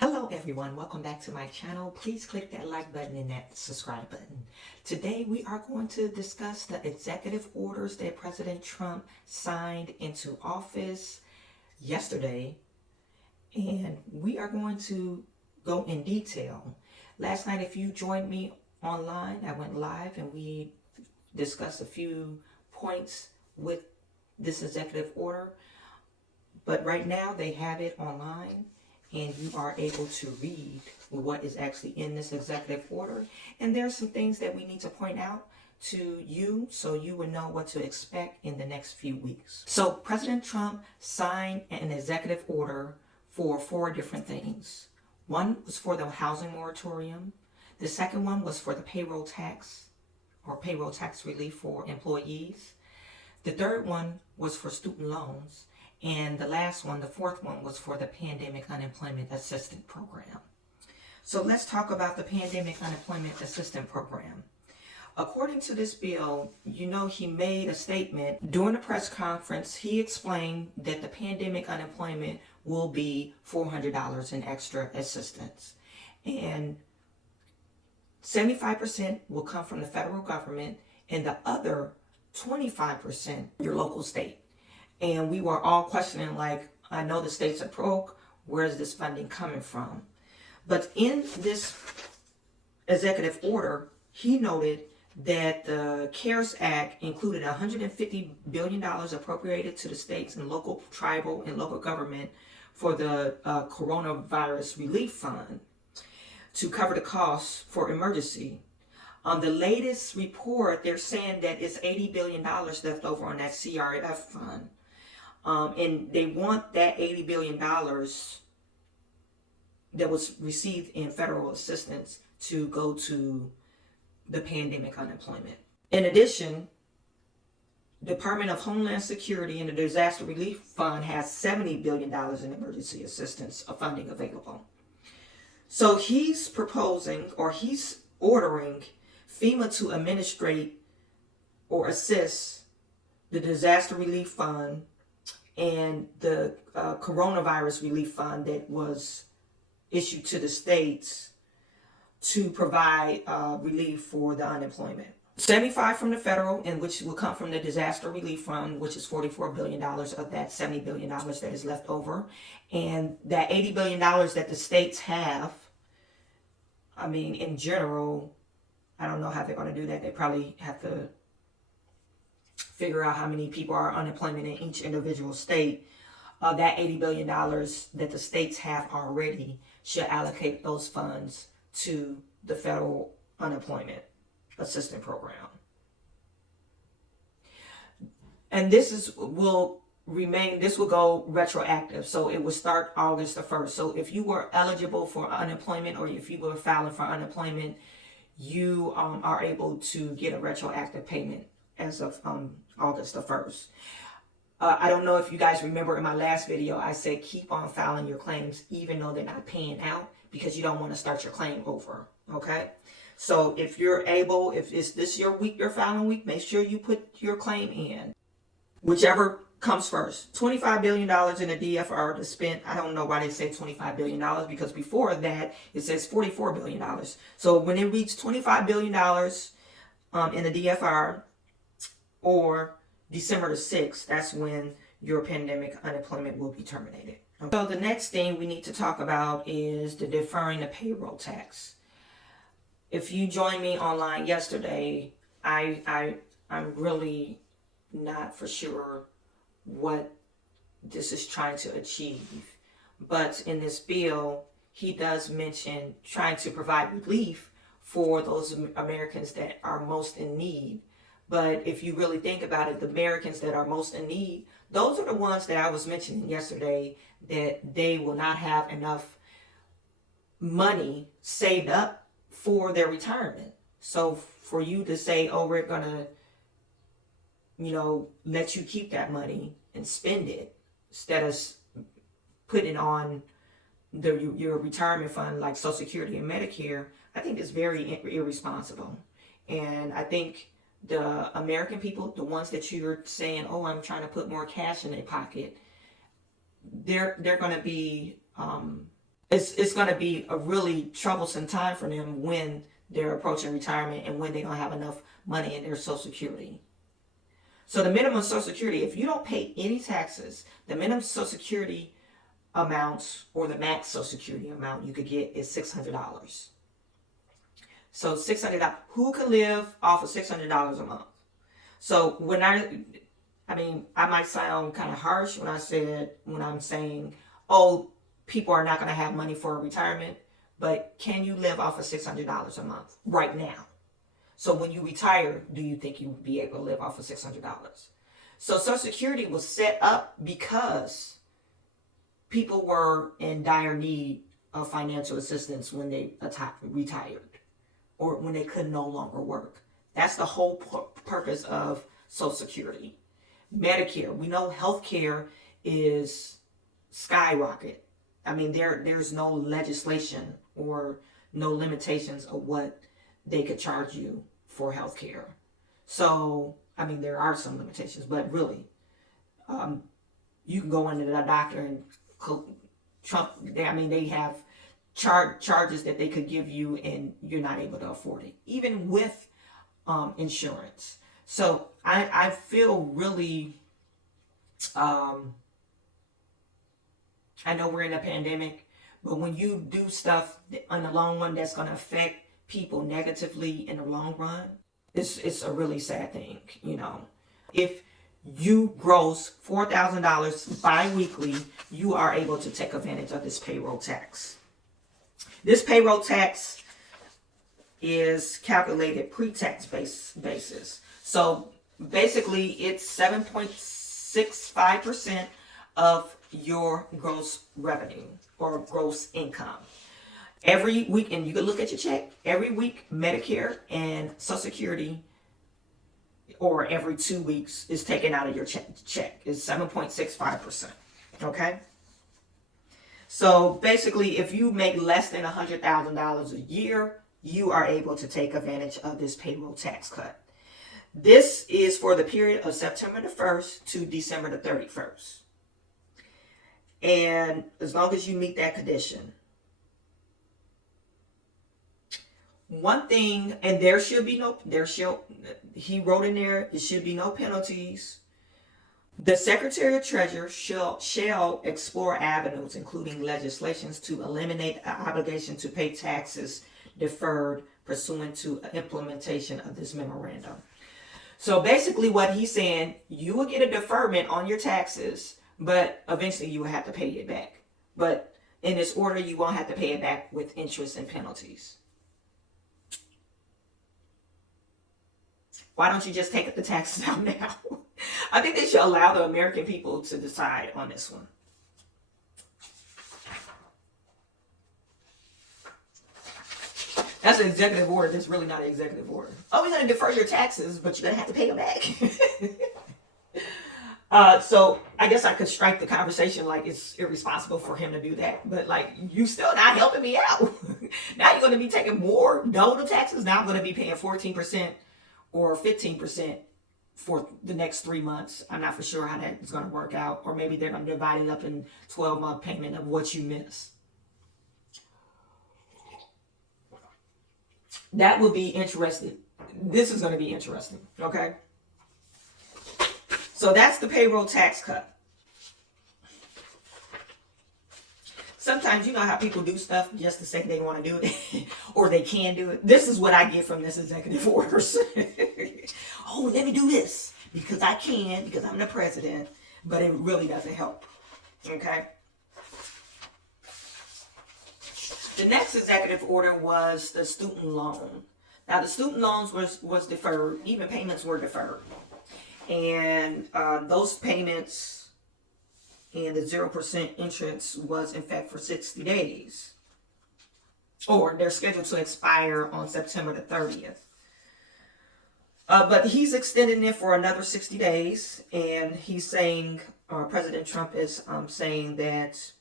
Hello everyone, welcome back to my channel. Please click that like button and that subscribe button. Today we are going to discuss the executive orders that President Trump signed into office yesterday, and we are going to go in detail. Last night, if you joined me online, I went live and we discussed a few points with this executive order, but right now they have it online and you are able to read what is actually in this executive order. And there are some things that we need to point out to you so you would know what to expect in the next few weeks. So President Trump signed an executive order for 4 different things. One was for the housing moratorium. The second one was for the payroll tax or payroll tax relief for employees. The third one was for student loans. And the last one, the fourth one, was for the Pandemic Unemployment Assistance Program. So let's talk about the Pandemic Unemployment Assistance Program. According to this bill, he made a statement during a press conference. He explained that the pandemic unemployment will be $400 in extra assistance. And 75% will come from the federal government and the other 25% your local state. And we were all questioning, I know the states are broke, where's this funding coming from? But in this executive order, he noted that the CARES Act included $150 billion appropriated to the states and local, tribal, and local government for the coronavirus relief fund to cover the costs for emergency. On the latest report, they're saying that it's $80 billion left over on that CRF fund. And they want that $80 billion that was received in federal assistance to go to the pandemic unemployment. In addition, Department of Homeland Security and the Disaster Relief Fund has $70 billion in emergency assistance funding available. So he's proposing, or he's ordering FEMA to administrate or assist the Disaster Relief Fund and the coronavirus relief fund that was issued to the states to provide relief for the unemployment. 75 from the federal, and which will come from the disaster relief fund, which is $44 billion of that $70 billion that is left over. And that $80 billion that the states have, in general, I don't know how they're going to do that. They probably have to figure out how many people are unemployment in each individual state. That $80 billion that the states have already should allocate those funds to the federal unemployment assistance program. And this will go retroactive. So it will start August the 1st. So if you were eligible for unemployment or if you were filing for unemployment, you are able to get a retroactive payment as of August the 1st. I don't know if you guys remember in my last video, I said keep on filing your claims even though they're not paying out, because you don't want to start your claim over, okay? So if you're able, if this your week, your filing week, make sure you put your claim in. Whichever comes first. $25 billion in the DFR to spend. I don't know why they say $25 billion, because before that it says $44 billion. So when it reaches $25 billion in the DFR, or December the 6th, that's when your pandemic unemployment will be terminated. Okay. So the next thing we need to talk about is the deferring the payroll tax. If you joined me online yesterday, I'm really not for sure what this is trying to achieve. But in this bill, he does mention trying to provide relief for those Americans that are most in need. But if you really think about it, the Americans that are most in need, those are the ones that I was mentioning yesterday, that they will not have enough money saved up for their retirement. So for you to say, oh, we're going to, let you keep that money and spend it instead of putting on your retirement fund like Social Security and Medicare, I think is very irresponsible. And I think the American people, the ones that you're saying, oh, I'm trying to put more cash in their pocket, they're going to be it's going to be a really troublesome time for them when they're approaching retirement and when they don't have enough money in their Social Security. So the minimum Social Security, if you don't pay any taxes, the minimum Social Security amounts or the max Social Security amount you could get is $600. So $600. Who can live off of $600 a month? So when I mean, I might sound kind of harsh when I'm saying, oh, people are not going to have money for retirement, but can you live off of $600 a month right now? So when you retire, do you think you would be able to live off of $600? So Social Security was set up because people were in dire need of financial assistance when they retired or when they could no longer work. That's the whole purpose of Social Security. Medicare, we know healthcare is skyrocket. I mean, there's no legislation or no limitations of what they could charge you for healthcare. So, I mean, there are some limitations, but really, you can go into the doctor and they have charges that they could give you and you're not able to afford it, even with insurance. So I feel really, I know we're in a pandemic, but when you do stuff in the long run that's going to affect people negatively in the long run, it's a really sad thing, you know. If you gross $4,000 bi-weekly, you are able to take advantage of this payroll tax. This payroll tax is calculated pre-tax basis. So basically it's 7.65% of your gross revenue or gross income. Every week, and you can look at your check, every week Medicare and Social Security, or every 2 weeks, is taken out of your check. It's 7.65%. Okay? So basically, if you make less than $100,000 a year, you are able to take advantage of this payroll tax cut. This is for the period of September the 1st to December the 31st. And as long as you meet that condition. One thing, and he wrote in there, it should be no penalties. The Secretary of Treasury shall explore avenues, including legislations, to eliminate the obligation to pay taxes deferred pursuant to implementation of this memorandum. So basically what he's saying, you will get a deferment on your taxes, but eventually you will have to pay it back. But in this order, you won't have to pay it back with interest and penalties. Why don't you just take the taxes out now? I think they should allow the American people to decide on this one. That's an executive order. That's really not an executive order. Oh, we're going to defer your taxes, but you're going to have to pay them back. So I guess I could strike the conversation like it's irresponsible for him to do that. But like, you still not helping me out. Now you're going to be taking more double taxes. Now I'm going to be paying 14% or 15% for the next 3 months. I'm not for sure how that is going to work out. Or maybe they're going to divide it up in 12-month payment of what you miss. That will be interesting. This is going to be interesting. Okay. So that's the payroll tax cut. Sometimes you know how people do stuff just to say they want to do it or they can do it. This is what I get from this executive orders. Oh, let me do this because I can, because I'm the president, but it really doesn't help. Okay. The next executive order was the student loan. Now the student loans was deferred. Even payments were deferred. And those payments and the 0% interest was in fact for 60 days. Or they're scheduled to expire on September the 30th. But he's extending it for another 60 days. And he's saying, President Trump is saying that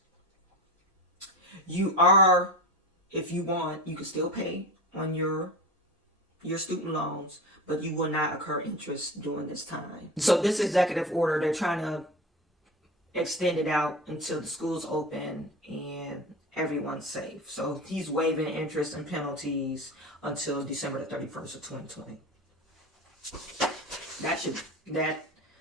you are, if you want, you can still pay on your student loans, but you will not incur interest during this time. So this executive order, they're trying to extend it out until the schools open and everyone's safe. So he's waiving interest and penalties until December the 31st of 2020.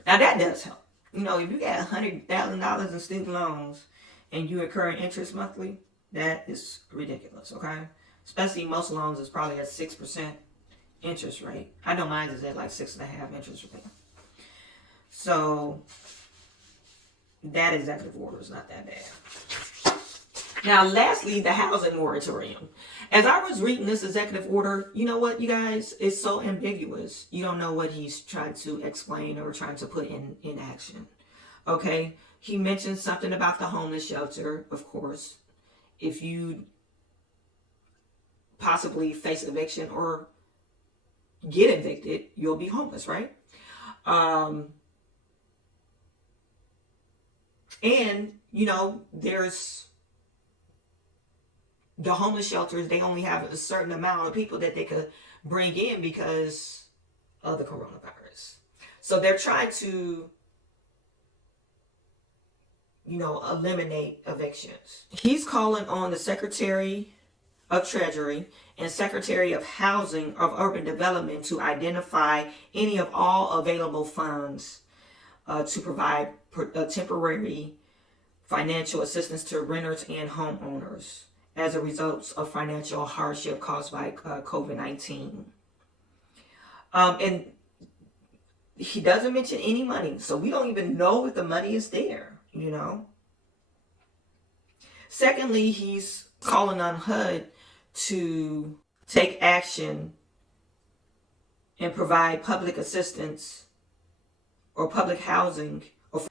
Now that does help. You know, if you got $100,000 in student loans and you incur interest monthly, that is ridiculous, okay? Especially most loans is probably at 6% interest rate. I know mine is at like 6.5% interest rate. So that executive order is not that bad. Now, lastly, the housing moratorium. As I was reading this executive order, you know what, you guys? It's so ambiguous. You don't know what he's trying to explain or trying to put in action. Okay? He mentioned something about the homeless shelter, of course. If you possibly face eviction or get evicted, you'll be homeless, right? And, you know, there's the homeless shelters, they only have a certain amount of people that they could bring in because of the coronavirus. So they're trying to, you know, eliminate evictions. He's calling on the Secretary of Treasury and Secretary of Housing of Urban Development to identify any of all available funds to provide temporary financial assistance to renters and homeowners as a result of financial hardship caused by COVID-19. And he doesn't mention any money, so we don't even know if the money is there, you know. Secondly, he's calling on HUD to take action and provide public assistance or public housing.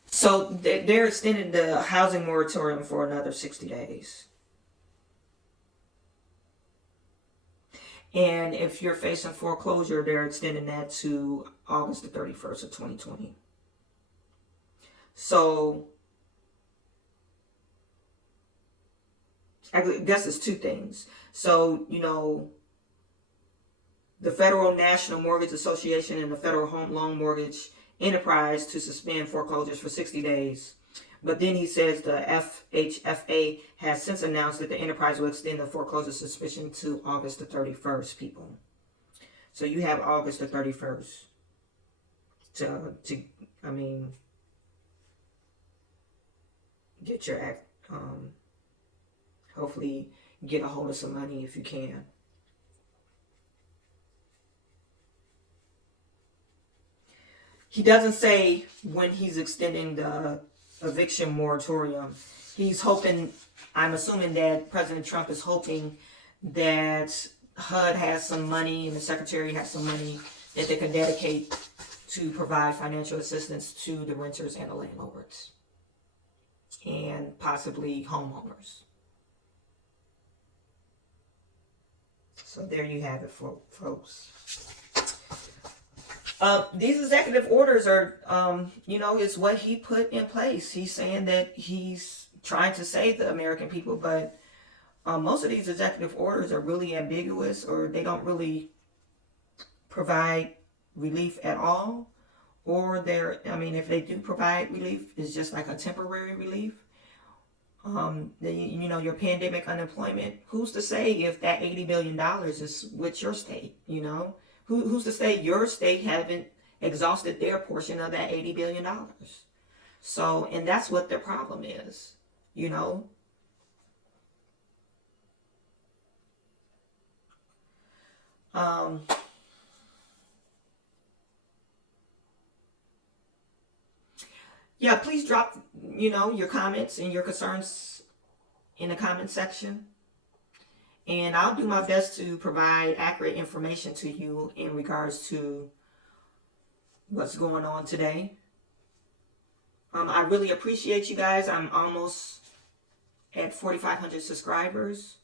So they're extending the housing moratorium for another 60 days. And if you're facing foreclosure, they're extending that to August the 31st of 2020. So I guess it's two things. So, you know, the Federal National Mortgage Association and the Federal Home Loan Mortgage Enterprise to suspend foreclosures for 60 days. But then he says the FHFA has since announced that the enterprise will extend the foreclosure suspension to August the 31st, people. So you have August the 31st to get your act, hopefully get a hold of some money if you can. He doesn't say when he's extending the eviction moratorium. He's hoping, I'm assuming that President Trump is hoping that HUD has some money and the Secretary has some money that they can dedicate to provide financial assistance to the renters and the landlords and possibly homeowners. So there you have it, folks. These executive orders are, is what he put in place. He's saying that he's trying to save the American people, but most of these executive orders are really ambiguous, or they don't really provide relief at all. Or if they do provide relief, it's just like a temporary relief. Your pandemic unemployment, who's to say if that $80 billion is with your state, you know? Who's to say your state haven't exhausted their portion of that $80 billion? So, and that's what their problem is, you know? Yeah, please drop, your comments and your concerns in the comment section. And I'll do my best to provide accurate information to you in regards to what's going on today. I really appreciate you guys. I'm almost at 4,500 subscribers.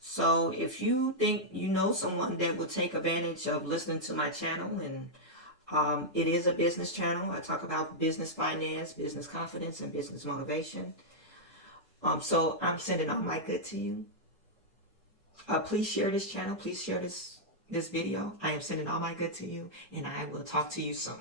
So if you think you know someone that will take advantage of listening to my channel, and it is a business channel. I talk about business finance, business confidence, and business motivation. So I'm sending all my good to you. Please share this channel. Please share this video. I am sending all my good to you, and I will talk to you soon.